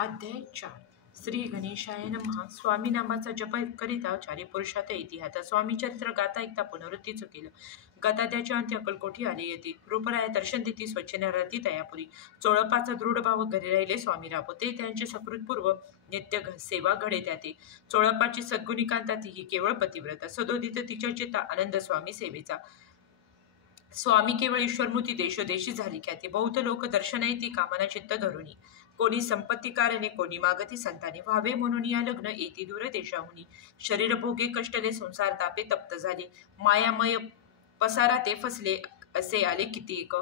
अध्याय 4 श्री गणेशाय नमः. स्वामी नामाचा जप करिता चारी पुरुषात इतिहास स्वामी चरित्र गाता ऐकता पुनरुत्तीच केलं. गाता त्याच्या अंत्य अक्कलकोटी आले येते. रूपराया दर्शन देती स्वच्छ नरती तयापुरी. चोळपाचा दृढ भाव घरी राहिले स्वामी राबते. त्यांचे सकृतपूर्व नित्य सेवा घडे त्याते. चोळपाची सद्गुणी कांता ती केवळ पतिव्रता. सदोदित तिच्या चित्ता आनंद स्वामी सेवेचा. स्वामी केवळ ईश्वरमूर्ती देशोदेशी झाली ख्याती. बहुत लोक दर्शन येती कामना चित्त धरुनी. कोणी संपत्ती कारणे कोणी मागती संतानी. व्हावे म्हणून या लग्न येती दूर देशाहुनी. शरीर भोगे कष्टले संसार तापे तप्त झाले. मायामय पसारा ते फसले असे आले किती एक.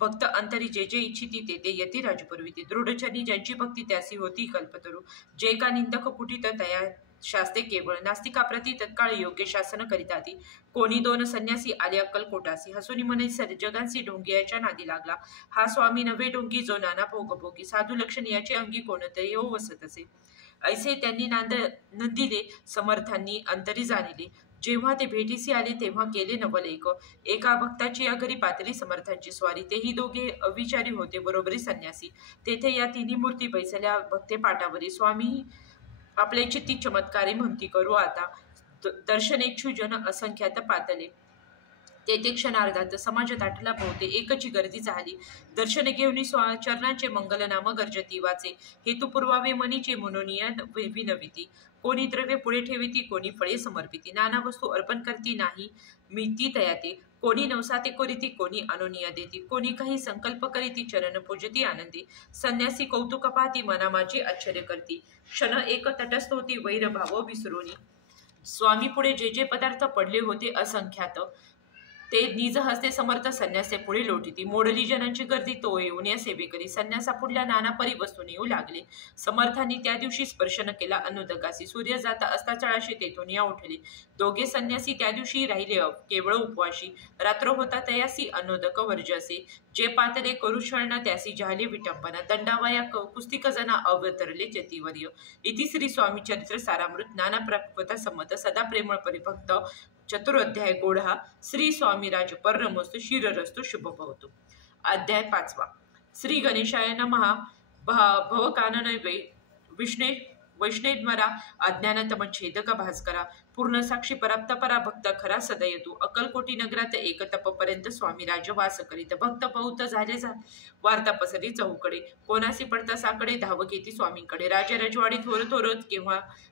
भक्त अंतरी जे जे इच्छिती ते ते यती राजपुरविती. दृढचरणी ज्यांची भक्ती त्यासी होती कल्पतरू. जे का निंदक कुटित तया शास्ते केवळ. नास्तिकाप्रती तत्काळ योग्य शासन करिताती. कोणी दोन संन्यासी आले अक्कलकोटासी. हसुनी म्हणे जगांसी ढोंगियाच्या नादी लागला. हा स्वामी नव्हे ढोंगी जो नाना भोगभोगी. साधू लक्षण याचे अंगी कोणतरी हो वसत असे. ऐसे त्यांनी नंदिले समर्थांनी अंतरी जाणिले. जेव्हा ते भेटीसी आले तेव्हा केले नवल एक. एका भक्ताची या घरी पातळी समर्थांची स्वारी. तेही दोघे अविचारी होते बरोबरी संन्यासी. तेथे या तिन्ही मूर्ती बैसल्या भक्ते पाटावरी. स्वामी आपले चित्ती चमत्कारी म्हणती करू आता. दर्शनेक्षु जन असंख्यात पातले. तेथे क्षणार्धात समाज दाटला पोहते. एकची गर्दी झाली. दर्शन घेऊन चरणांचे मंगल नाम गर्जती वाचे. हेतू पुरवावे मनीचे म्हणून या विनविती. कोणी द्रव्य पुढे ठेविती कोणी फळे समर्पिती. नाना वस्तू अर्पण करती नाही मिळती तयाते. कोणी नवसाते करीती कोणी अनुनिया देती. कोणी काही संकल्प करीती चरण पूजती आनंदी. संन्यासी कौतुक पाहती मना माझी आश्चर्य करती. क्षण एक तटस्थ होती वैरभाव विसरोनी. स्वामी पुढे जे जे पदार्थ पडले होते असंख्यात ते निज हस्ते समर्थ संन्यासे पुढे लोटीती. मोडली जनांची गर्दी तो येऊन या सेवेकरी. संन्यासा पुढल्या नाना परी वस्तून येऊ लागले. समर्थांनी त्या दिवशी स्पर्श न केला अनुदकासी. सूर्य जाता असता चळाशी तेथून या उठले. दोघे संन्यासी त्या दिवशी राहिले केवळ उपवाशी. रात्र होता तयासी अनुदक वर्जसे. जे पातले करू छळना त्यासी झाले विटंबना. दंडावया कुस्तिक जना अवतरले जतीवर्य. इति श्री स्वामी चरित्र सारामृत नाना प्रकृता संमत सदा प्रेमळ परिभक्त चतुरोध्याय गोढा. श्री स्वामीराज परमस्तु शिररस्तु शुभ भवतु. अध्याय 5. श्री गणेशाय नमः. भवकानन वैष्णेद्मरा अज्ञानतमच्छेदक भास्करा. पूर्ण साक्षी पराप्त परा भक्त खरा सदयतु. अक्कलकोटी नगरात एक तपपर्यंत स्वामी राजवास करीत. भक्त बहुत झाले वार्ता पसरली चहूकडे. कोणासी पडता साकडे धावक येती स्वामींकडे. राजा रजवाडी थोर थोरत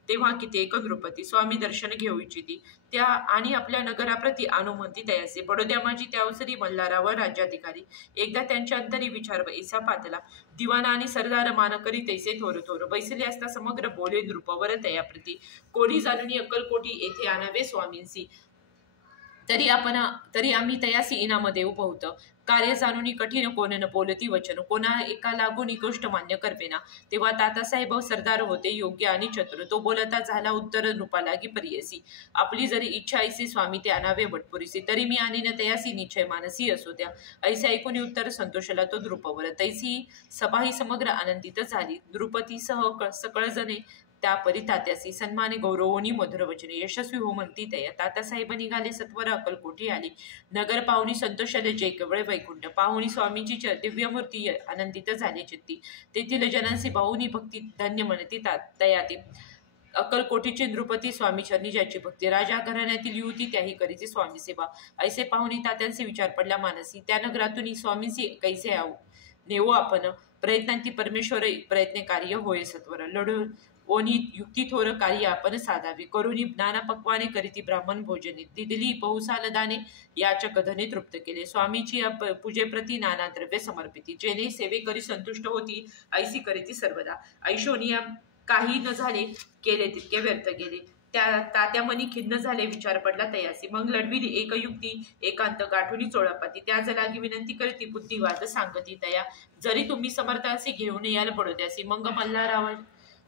तेव्हा किती एक नृपती. स्वामी दर्शन घेऊ इच्छिती त्या आणि आपल्या नगराप्रती आणू तयासे. बडोद्या माझी त्यावसरी मल्हारावर राज्याधिकारी. एकदा त्यांच्या अंतरी विचार ऐसा पातला. दिवाना आणि सरदार मान करी तैसे थोर थोर. बैसले असता समग्र बोले नृपवर तयाप्रती. कोणी जाणून अक्कलकोटी येथे आणावे स्वामींसी. तरी आम्ही तयासी इनाम देऊ बहुत. कार्य जाणून कठीण कोण न बोलती वचन. कोणा एका लागून गोष्ट मान्य करवेना. तेव्हा तातासाहेब सरदार होते योग्य आणि चतुर. तो बोलता झाला उत्तर नृपालागी परियसी. आपली जरी इच्छा ऐसी स्वामी ते आणावे वटपुरीसी. तरी मी आणीन तयासी निश्चय मानसी असो द्या. ऐसे ऐकून उत्तर संतोषला तो नृपवर. तैसी सभा ही समग्र आनंदित झाली. नृपतीसह सकळ जणे त्या परी तात्यासी सन्माने गौरवोनी मधुर वचने. यशस्वी हो म्हणती तया. तात्यासाहेब निघाले सत्वर अक्कलकोटी आली. नगर पाहुणी संतोषाले जय केवळ वैकुंठ. पाहुणी स्वामींची दिव्यमूर्ती आनंदित झाले चित्ती. तेथील जनांसी भाऊनी भक्ती धन्य म्हणती तयाती. अक्कलकोटीचे नृपती स्वामी चरणी ज्याची भक्ती. राजा घराण्यातील युवती त्याही करीती स्वामी सेवा. ऐसे पाहुणी तात्यांचे विचार पडला मानसी. त्या नगरातून स्वामींसी कैसे नेवो आपण. प्रयत्नांती परमेश्वर प्रयत्न कार्य होय सत्वर. लढून ओनी युक्ती थोर कार्य आपण साधावी. करुणी नाना पक्वाने करीती ब्राह्मण भोजनी. दिदली बहुसाल दाने याचक धने तृप्त केले. स्वामीची पूजेप्रती नाना द्रव्य समर्पिती. जेणे सेवे करी संतुष्ट होती ऐसी करीती सर्वदा. ऐशोनिया काही न झाले केले तितके व्यर्थ गेले. त्या तात्यामनी खिन्न झाले विचार पडला तयासी. मग लढविली एक युक्ती एकांत गाठुनी चोळापाती. त्या जलागी विनंती करती बुद्धिवाद सांगती तया. जरी तुम्ही समर्थांशी घेऊन याल बडोद्यासी. मग मल्हारावर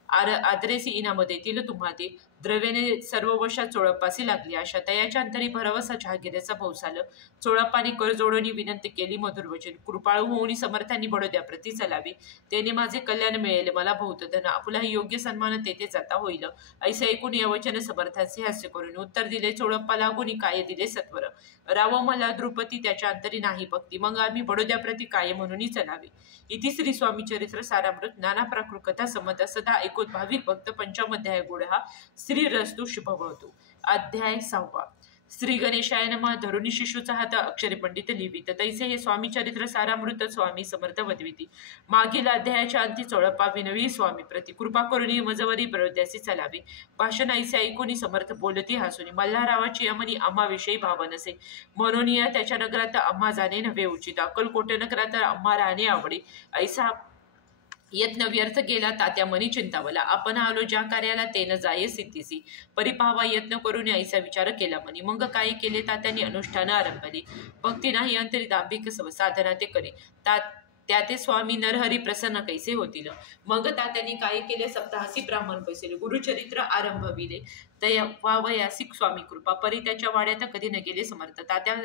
आदरेसी इनाम देतील तुम्हा ते. द्रव्याने सर्व वशात चोळप्पासी लागली. अशा तयाच्या अंतरी भरवसा जहागिरीचा भाऊस आलं. चोळप्पाने कर जोडून विनंती केली मधुर वचन. कृपाळू होऊन समर्थांनी बडोद्या प्रती चलावी. त्याने माझे कल्याण मिळेल मला बहुत धन. आपुलाही योग्य सन्मान तेथे जाता होईल. ऐसे ऐकून या वचन समर्थांचे हास्य करून उत्तर दिले चोळप्पा लागून काय दिले सत्वर. राव मला द्रुपती त्याच्या अंतरी नाही भक्ती. मग आम्ही बडोद्या प्रती काय म्हणून चलावे. इति श्री स्वामी चरित्र सारामृत नाना प्राकृत कथा संमत सदा ऐकोत भाविक भक्त. पंचमाध्याय गुढ हा श्री रस्तु शुभ भवतु. अध्याय 6. श्री गणेशाय नमः. धरुणी शिशूचा हात अक्षरे पंडित लिहिवित. तैसे हे स्वामी चरित्र सारामृत स्वामी समर्थ वदविती. मागील अध्यायाच्या अंती चोळप्पा विनवी स्वामी प्रति. कृपा करुणी मजवरी बरोद्यासी चलावे. भाषण ऐसे ऐकून समर्थ बोलती हसून. मल्हारावाची अमनी आम्हाविषयी भाव नसे. म्हणून या त्याच्या नगरात आम्हा जाणे नव्हे उचित. अक्कलकोट नगरात आम्हा राहणे आवडे. ऐसा यत्न व्यर्थ गेला तात्या मनी चिंतावला. आपण आलो ज्या कार्याला ते न जाये सिद्धीसी. परिपावा यत्न करून ऐसा विचार केला मनी. मग काय केले तात्यांनी अनुष्ठान आरंभली. भक्ती नाही अंतरी दांभिक साधना ते करी. त्या ते स्वामी नरहरी प्रसन्न कैसे होतील. मग तात्यांनी काय केले सप्ताहासी ब्राह्मण बैसले. गुरुचरित्र आरंभविले. तया वयासिक स्वामी कृपा. परी त्याच्या वाड्यात कधी न गेले समर्थ. तात्या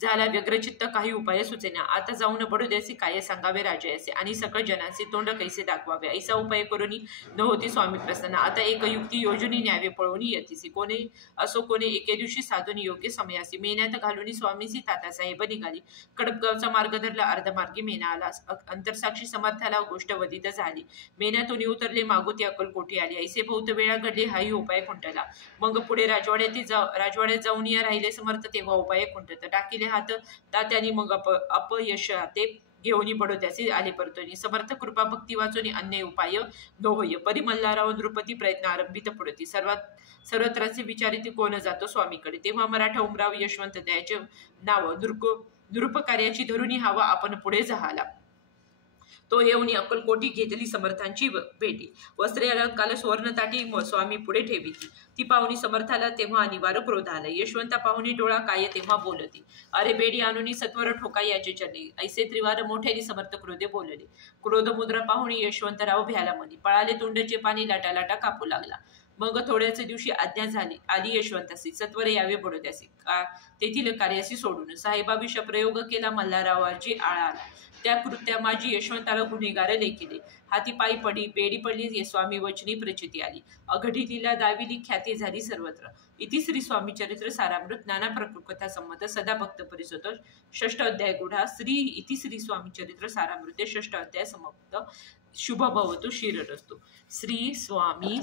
झाला व्यग्रचित्त काही उपाय सुचेना. आता जाऊन बडोद्याचे काय सांगावे राजायाचे आणि सकळ जनांचे तोंड कैसे दाखवावे. ऐसा उपाय करून न होती स्वामी प्रसन्न. आता एक युक्ती योजनी न्यावे पळवून येतीसी. कोणे असो कोणे एके दिवशी साधून योग्य समयासी. मेन्यात घालून स्वामीसी तातासाहेब निघाली. कडपगावचा मार्ग धरला. अर्धमार्गी मेना आला. अंतरसाक्षी समर्थाला गोष्ट वदित झाली. मेन्यातून उतरले मागोती अक्कलकोटी आली. ऐसे बहुत वेळा घडले हाही उपाय खुंटला. मग पुढे राजवाड्यात जाऊन या राहिले समर्थ. तेव्हा उपाय खुंटत टाकिले हात तात्यानी. मग अपयश ते घेऊन बडोद्याचे आले परतोनी. समर्थ कृपा भक्ती वाचून अन्य उपाय नोहोय. परी मल्हाराव द्रुपती प्रयत्न आरंभित पुढती. सर्वत्राचे विचारित कोण जातो स्वामीकडे. तेव्हा मराठा उमराव यशवंत द्यायचे नाव नृप कार्याची धरुणी हवा आपण पुढे झाला. तो येऊन अक्कलकोटी घेतली समर्थांची भेटी. वस्त्रे अलंकाल सुवर्ण ताटी स्वामी पुढे ठेविती. ती पाहुणी समर्थाला तेव्हा अनिवार्य क्रोध आला. यशवंता पाहुणी डोळा काय तेव्हा बोलती. अरे बेडी आणून सत्वर ठोका याचे चरणी. ऐसे त्रिवार मोठ्याने समर्थ क्रोधे बोलले. क्रोध मुद्रा पाहुणी यशवंतराव भ्याला मनी. पळाले तोंडचे पाणी लाटा लाटा कापू लागला. मग थोड्याच दिवशी आज्ञा झाली आली यशवंतासी. सत्वरे यावे बडोद्यासी. तेथील कार्यासी सोडून. साहेबाविष प्रयोग केला मल्हारावाची आळा आला. त्या कृत्या माझी यशवंताला गुन्हेगार लेखिले. हाती पायी पडी बेडी पडली. स्वामी वचनी प्रचिती आली. अघटितीला दाविली ख्याती झाली सर्वत्र. इति श्री स्वामी चरित्र सारामृत नाना प्रकृत कथा संमत सदा भक्त परिसोत. 6 अध्याय गुढा. इति श्री स्वामी चरित्र सारामृत 6 अध्याय समाप्त. शुभ भवतु. शिररस्तु. श्री स्वामी